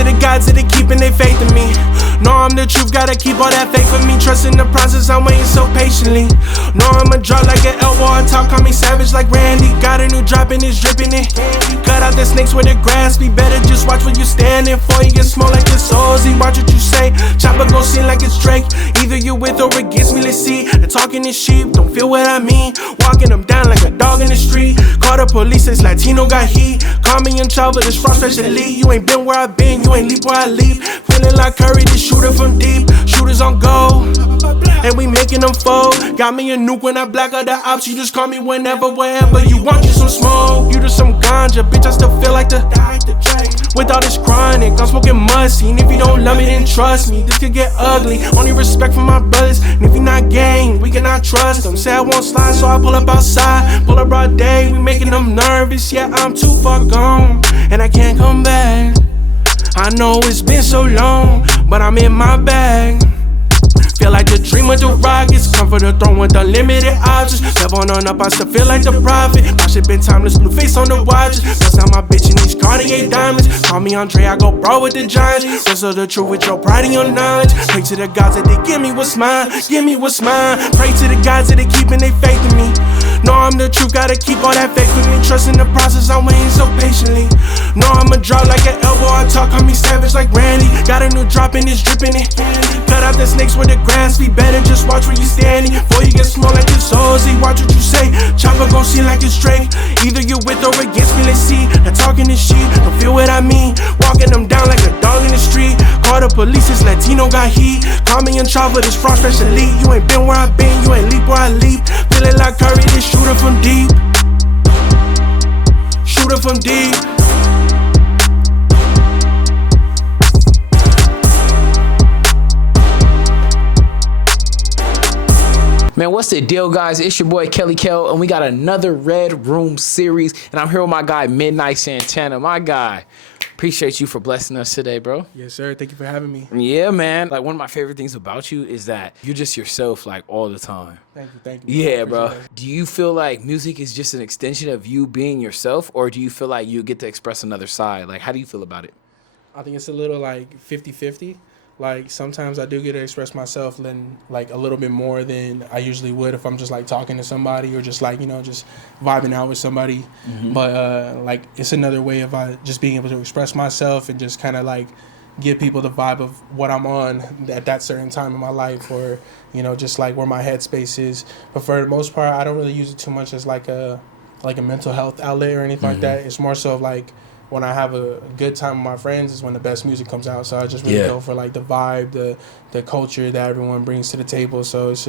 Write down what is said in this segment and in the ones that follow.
to the gods that are keeping their faith in me. No, I'm the truth, gotta keep all that faith for me. Trusting the process, I'm waiting so patiently. No, I'ma drop like an elbow on top, call me savage like Randy. Got a new drop and it's dripping it. Cut out the snakes with the grass, be better, just watch what you standing for. You get small like it's Ozzy, watch what you say. Chopper go sing like it's Drake. Either you with or against me, let's see. The talking is sheep, don't feel what I mean. Walking them down like a dog in the street. Call the police, it's Latino got heat. Call me in trouble, this frost specially. You ain't been where I been, you ain't leap where I leap. Feeling like Curry, this shooter from deep. Shooters on go, and we making them fold. Got me a nuke when I black out the ops. You just call me whenever, wherever you want. You some smoke, you just some ganja. Bitch, I still feel like the with all this chronic, I'm smoking musty. And if you don't love me, then trust me, this could get ugly. Only respect for my brothers, and if you not gang, we cannot trust them. Say I won't slide, so I pull up outside. Pull up broad day, we making them nervous. Yeah, I'm too far gone, and I can't come back. I know it's been so long, but I'm in my bag. Feel like the dream with the rockets, come for the throne with unlimited options. Never on up, I still feel like the prophet. My shit been timeless, blue face on the watches. That's not my bitch in these Cartier diamonds. Call me Andre, I go bro with the Giants. This is the truth with your pride and your knowledge. Pray to the gods that they give me what's mine, give me what's mine. Pray to the gods that they keeping they faith in me. No, I'm the truth, gotta keep all that faith with me. Trusting the process, I'm waiting so patiently. No, I'ma drop like an elbow, I talk, call me savage like Randy. Got a new drop and it's dripping it. Cut out the snakes with the grass, be better, just watch where you standing. Before you get small like it's Ozzy, watch what you say. Chopper gon' see like it's Drake. Either you with or against me, let's see. The talking is sheep, don't feel what I mean. Walking them down like a dog in the street. Call the police, it's Latino got heat. Call me in trouble, this frost specially. You ain't been where I been, you ain't leap where I leap. Feeling like Curry, this shooter from deep. Shooter from deep. Man, what's the deal, guys? It's your boy Kelly Kell, and we got another Red Room series, and I'm here with my guy Midnight Santana. My guy, appreciate you for blessing us today, bro. Yes, sir. Thank you for having me. Yeah, man. Like, one of my favorite things about you is that you're just yourself, like, all the time. Thank you. Yeah, bro. Do you feel like music is just an extension of you being yourself, or do you feel like you get to express another side? Like, how do you feel about it? I think it's a little like 50-50. Like, sometimes I do get to express myself like a little bit more than I usually would if I'm just like talking to somebody or just like, you know, just vibing out with somebody. Mm-hmm. But like, it's another way of just being able to express myself and just kind of like give people the vibe of what I'm on at that certain time in my life, or, you know, just like where my headspace is. But for the most part, I don't really use it too much as like a mental health outlet or anything like that. It's more so of like, when I have a good time with my friends is when the best music comes out. So I just really go for like the vibe, the culture that everyone brings to the table. So it's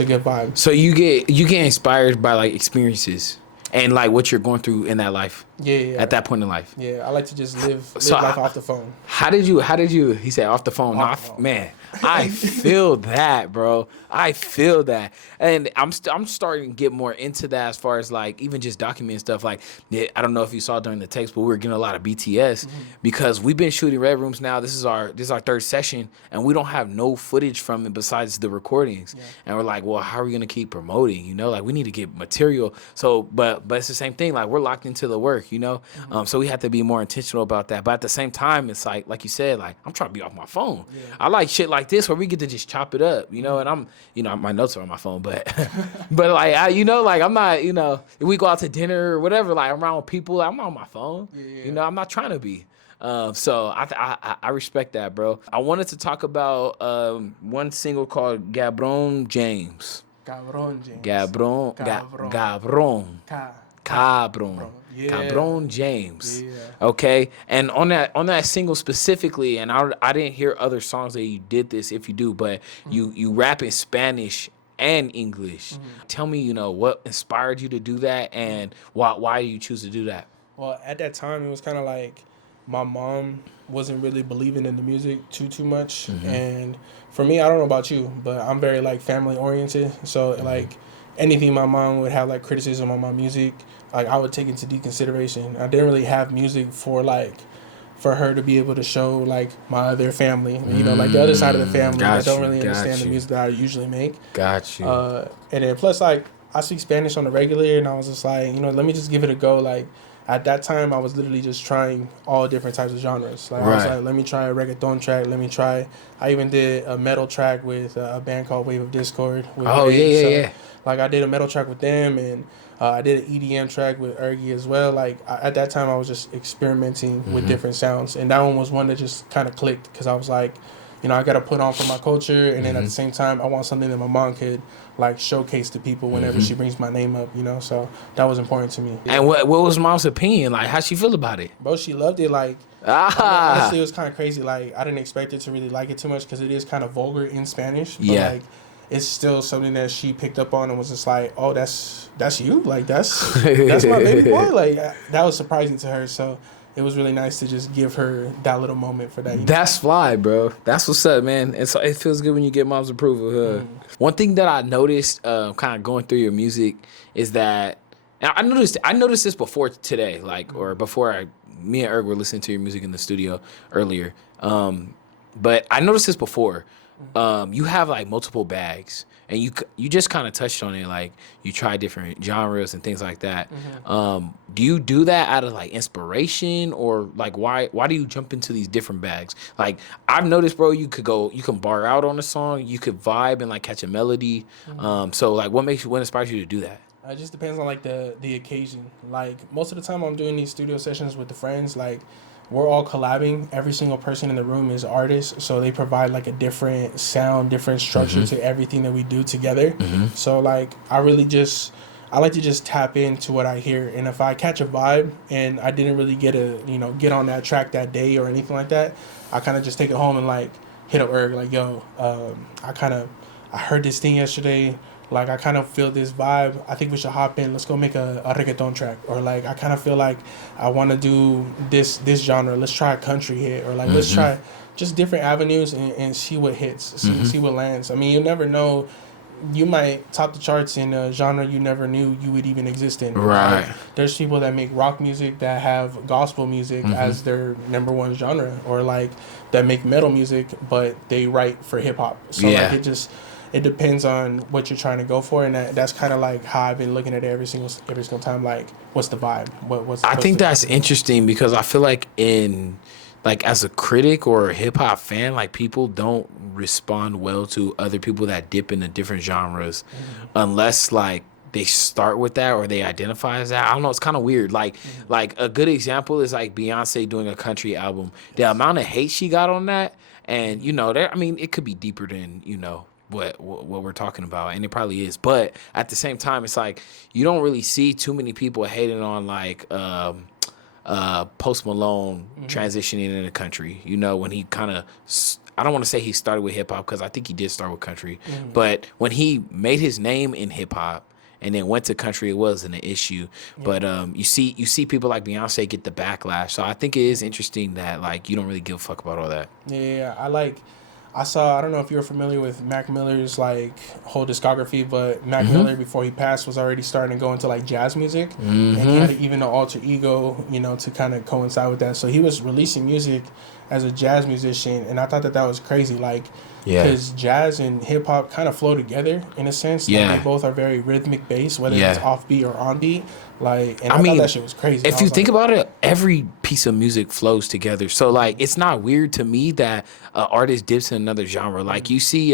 a good vibe. So you get inspired by like experiences and like what you're going through in that life. Yeah. At that point in life. Yeah, I like to just live life off the phone. How did you? He said off the phone. Man, I feel that, bro. I feel that, and I'm starting to get more into that as far as like even just documenting stuff. Like, I don't know if you saw during the text, but we were getting a lot of BTS because we've been shooting Red Rooms now. This is our third session, and we don't have no footage from it besides the recordings. Yeah. And we're like, well, how are we gonna keep promoting? You know, like we need to get material. So, but it's the same thing. Like we're locked into the work. You know, so we have to be more intentional about that. But at the same time, it's like you said, like I'm trying to be off my phone. Yeah. I like shit like this where we get to just chop it up, you know. And I'm, you know, my notes are on my phone, but but like I'm not, you know, if we go out to dinner or whatever, like I'm around people, I'm on my phone. Yeah. You know, I'm not trying to be. So I respect that, bro. I wanted to talk about one single called Cabron James. Cabron James. Cabron. Yeah. Cabron James. Yeah. Okay. And on that single specifically, and I didn't hear other songs that you did this, if you do, but you rap in Spanish and English. Tell me, you know, what inspired you to do that, and why do you choose to do that? Well, at that time it was kind of like my mom wasn't really believing in the music too much. And for me, I don't know about you, but I'm very like family oriented. So like anything my mom would have like criticism on my music, like I would take into consideration. I didn't really have music for her to be able to show like my other family, you know, like the other side of the family that don't really understand the music that I usually make. Got you. And then plus like I speak Spanish on the regular, and I was just like, you know, let me just give it a go. Like at that time I was literally just trying all different types of genres. Like I was like, let me try a reggaeton track. Let me try. I even did a metal track with a band called Wave of Discord. With Yeah. Like I did a metal track with them, and I did an EDM track with Ergy as well. Like at that time I was just experimenting with different sounds, and that one was one that just kind of clicked because I was like, you know, I got to put on for my culture, and then at the same time I want something that my mom could like showcase to people whenever she brings my name up, you know. So that was important to me. And what was mom's opinion? Like, how'd she feel about it? Bro, she loved it. Like, honestly, it was kind of crazy. Like, I didn't expect her to really like it too much because it is kind of vulgar in Spanish. But like, it's still something that she picked up on and was just like, oh, that's you? Like, that's my baby boy? Like, that was surprising to her. So it was really nice to just give her that little moment for that. That's fly, bro. That's what's up, man. And so it feels good when you get mom's approval. Huh? One thing that I noticed, kind of going through your music, is that I noticed this before today, like, or before me and Erg were listening to your music in the studio earlier. But I noticed this before. You have like multiple bags, and you just kind of touched on it, like you try different genres and things like that. Do you do that out of like inspiration, or like why do you jump into these different bags? Like I've noticed, bro, you can bar out on a song, you could vibe and like catch a melody. So like what inspires you to do that? It just depends on like the occasion. Like most of the time I'm doing these studio sessions with the friends, like we're all collabing. Every single person in the room is artists, so they provide like a different sound, different structure to everything that we do together. So like I like to just tap into what I hear, and if I catch a vibe and I didn't really get on that track that day or anything like that, I kind of just take it home and like hit up Erg like, yo, I heard this thing yesterday. Like, I kind of feel this vibe. I think we should hop in. Let's go make a reggaeton track. Or, like, I kind of feel like I want to do this genre. Let's try a country hit. Or, like, let's try just different avenues and see what hits, see what lands. I mean, you never know. You might top the charts in a genre you never knew you would even exist in. Right. Like, there's people that make rock music that have gospel music as their number one genre. Or, like, that make metal music, but they write for hip-hop. So, like, it depends on what you're trying to go for, and that's kind of like how I've been looking at it every single time. Like, what's the vibe? I think that's interesting because I feel like as a critic or a hip hop fan, like people don't respond well to other people that dip into different genres, unless like they start with that or they identify as that. I don't know. It's kind of weird. Like a good example is like Beyonce doing a country album. The amount of hate she got on that, and it could be deeper than what we're talking about, and it probably is, but at the same time it's like you don't really see too many people hating on like Post Malone transitioning in the country, when he kind of, I don't want to say he started with hip-hop because I think he did start with country, but when he made his name in hip-hop and then went to country, it wasn't an issue. But you see people like Beyonce get the backlash, so I think it is interesting that like you don't really give a fuck about all that. I don't know if you're familiar with Mac Miller's like whole discography, but Mac Miller before he passed was already starting to go into like jazz music, and he had even an alter ego, to kind of coincide with that. So he was releasing music as a jazz musician, and I thought that was crazy, like because jazz and hip hop kind of flow together in a sense. Like, they both are very rhythmic based, whether it's offbeat or onbeat. Like, and I thought that shit was crazy. If you think about it, every piece of music flows together. So like, it's not weird to me that an artist dips in another genre. Like you see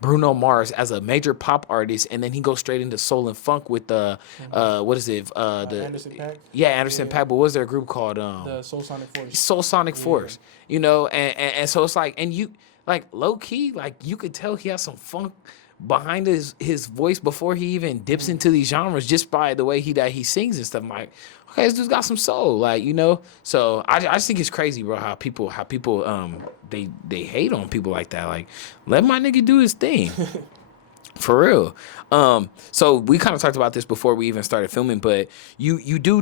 Bruno Mars as a major pop artist, and then he goes straight into soul and funk with what is it? Anderson .Paak. Yeah, Anderson .Paak. But what's their group called? The Soul Sonic Force. Soul Sonic Force. And so it's like, and you like low key, like you could tell he has some funk behind his voice before he even dips into these genres, just by the way he sings and stuff. I'm like, okay, this dude's got some soul, like, So I just think it's crazy, bro, how people they hate on people like that. Like, let my nigga do his thing. For real. So we kind of talked about this before we even started filming, but you do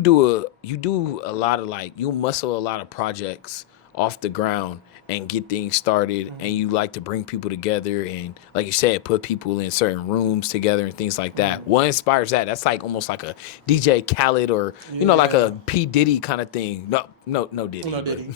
a lot of like, you muscle a lot of projects off the ground and get things started, and you like to bring people together and, like you said, put people in certain rooms together and things like that. What inspires that? That's like almost like a DJ Khaled or like a P Diddy kind of thing. No Diddy. No Diddy.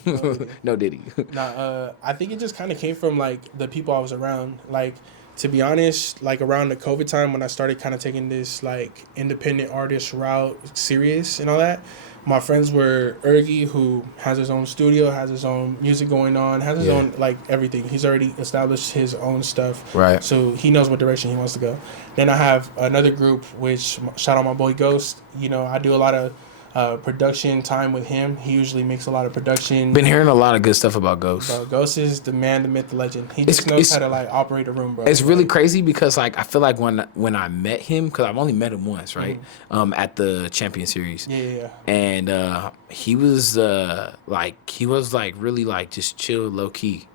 No Diddy. I think it just kind of came from like the people I was around. Like to be honest, like around the COVID time when I started kind of taking this like independent artist route serious and all that, my friends were Ergy, who has his own studio, has his own music going on, has his own like everything. He's already established his own stuff, Right. so he knows what direction he wants to go. Then I have another group, which shout out my boy Ghost. You know, I do a lot of production time with him. He usually makes a lot of production. Been hearing a lot of good stuff about Ghost. Bro, Ghost is the man, the myth, the legend. He just knows how to like operate a room, bro. It's really crazy because like I feel like when I met him, because I've only met him once, right? At the Champion Series. Yeah. And he was like really like just chill, low key.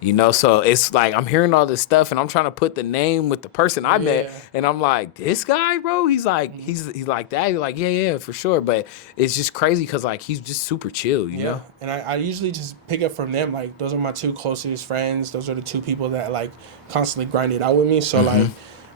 You know, so it's like I'm hearing all this stuff and I'm trying to put the name with the person I met, and I'm like, this guy, bro, he's like he's like that. He's like, yeah, for sure. But it's just crazy because like he's just super chill, you know. And I usually just pick up from them. Like those are my two closest friends. Those are the two people that like constantly grind it out with me. So like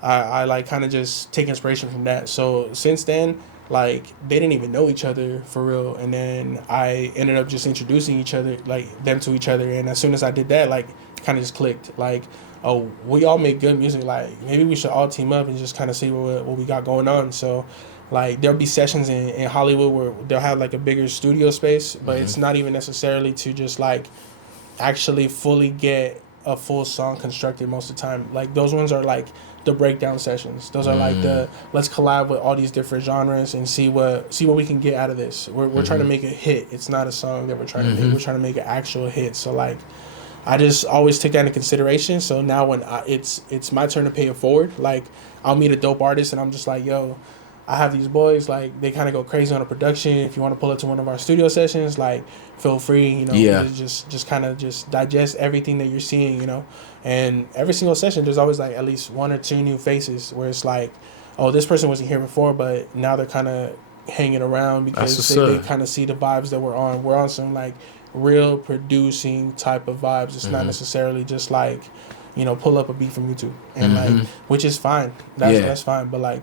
I like kind of just take inspiration from that. So since then, like they didn't even know each other for real, and then I ended up just introducing them to each other, and as soon as I did that, like kind of just clicked, like, oh, we all make good music, like maybe we should all team up and just kind of see what we got going on. So like there'll be sessions in Hollywood where they'll have like a bigger studio space, but it's not even necessarily to just like actually fully get a full song constructed most of the time. Like those ones are like the breakdown sessions. Those are like the let's collab with all these different genres and see what we can get out of this. We're trying to make a hit. It's not a song that we're trying to make. We're trying to make an actual hit. So like I just always take that into consideration. So now when it's my turn to pay it forward, like I'll meet a dope artist and I'm just like, yo, I have these boys, like they kind of go crazy on the production. If you want to pull it to one of our studio sessions, like feel free, you know, just kind of just digest everything that you're seeing, you know. And every single session, there's always like at least one or two new faces where it's like, oh, this person wasn't here before, but now they're kind of hanging around because they kind of see the vibes that we're on. We're on some like real producing type of vibes. It's not necessarily just like, you know, pull up a beat from YouTube and like, which is fine. That's fine. But like,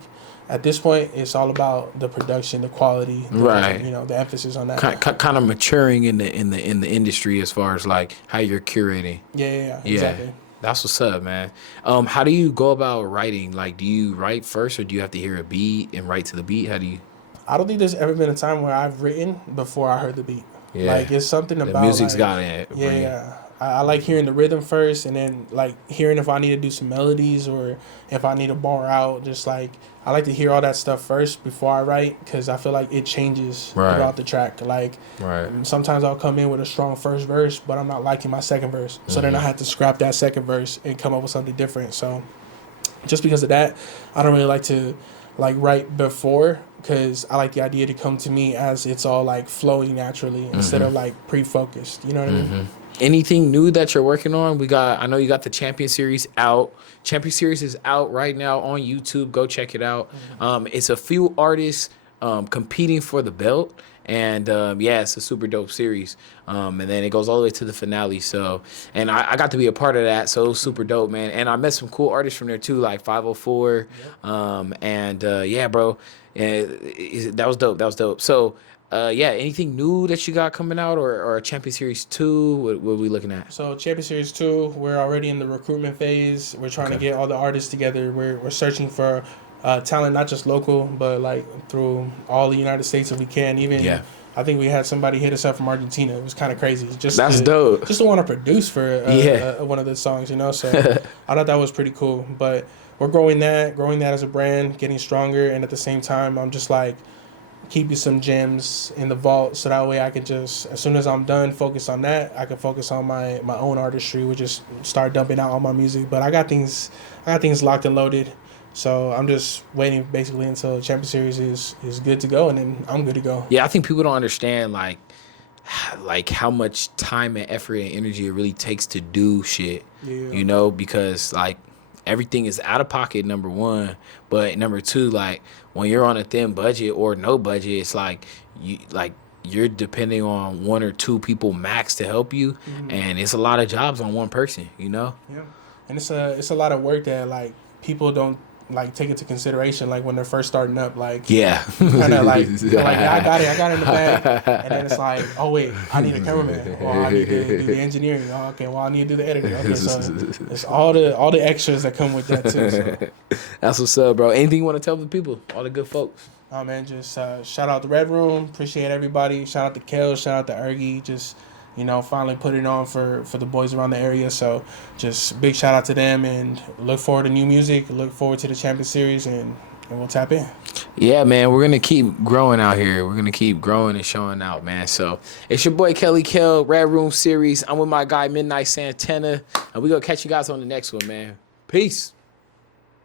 at this point, it's all about the production, the quality, you know, the emphasis on that. Kind of maturing in the industry as far as like how you're curating. Yeah, exactly. That's what's up, man. How do you go about writing? Like, do you write first, or do you have to hear a beat and write to the beat? How do you? I don't think there's ever been a time where I've written before I heard the beat. Yeah. Like it's something about the music's like, got it. Yeah. I like hearing the rhythm first, and then like hearing if I need to do some melodies or if I need to bar out. Just like I like to hear all that stuff first before I write, because I feel like it changes throughout the track. Like sometimes I'll come in with a strong first verse, but I'm not liking my second verse, so then I have to scrap that second verse and come up with something different. So just because of that, I don't really like to like write before, because I like the idea to come to me as it's all like flowing naturally instead of like pre-focused. You know what I mean? Anything new that you're working on? I know you got the Champion Series out. Champion Series is out right now on YouTube. Go check it out. It's a few artists competing for the belt. And it's a super dope series. And then it goes all the way to the finale. So, and I got to be a part of that. So it was super dope, man. And I met some cool artists from there too, like 504. Bro. That was dope. So, anything new that you got coming out, or Champion Series 2? What are we looking at? So Champion Series 2, we're already in the recruitment phase. We're trying to get all the artists together. We're searching for talent, not just local, but like through all the United States if we can. I think we had somebody hit us up from Argentina. It was kind of crazy. That's dope. Just to want to produce for one of the songs, you know. So I thought that was pretty cool. But we're growing that as a brand, getting stronger, and at the same time, I'm just like keeping some gems in the vault, so that way I can just, as soon as I'm done, focus on that. I can focus on my own artistry, which is start dumping out all my music. But I got things locked and loaded. So I'm just waiting basically until Champion Series is good to go, and then I'm good to go. Yeah, I think people don't understand like how much time and effort and energy it really takes to do shit. Yeah. You know, because like everything is out of pocket, number one, but number two, like when you're on a thin budget or no budget, it's like you're depending on one or two people max to help you, and it's a lot of jobs on one person, you know. Yeah, and it's a lot of work that like people don't like take into consideration, like when they're first starting up, like Yeah. kind of like yeah, I got it in the bag, and then it's like, oh wait, I need a cameraman, or I need to do the engineering. Oh, okay, well I need to do the editing. Okay, so it's all the extras that come with that too. So. That's what's up, bro. Anything you want to tell the people, all the good folks? Oh man, just shout out the Red Room. Appreciate everybody. Shout out to Kel. Shout out to Ergie. Just finally put it on for the boys around the area. So just big shout out to them, and look forward to new music. Look forward to the Champion Series, and we'll tap in. Yeah, man, we're gonna keep growing out here. We're gonna keep growing and showing out, man. So it's your boy Kelly Kel, Red Room Series. I'm with my guy Midnight Santana, and we're gonna catch you guys on the next one, man. Peace.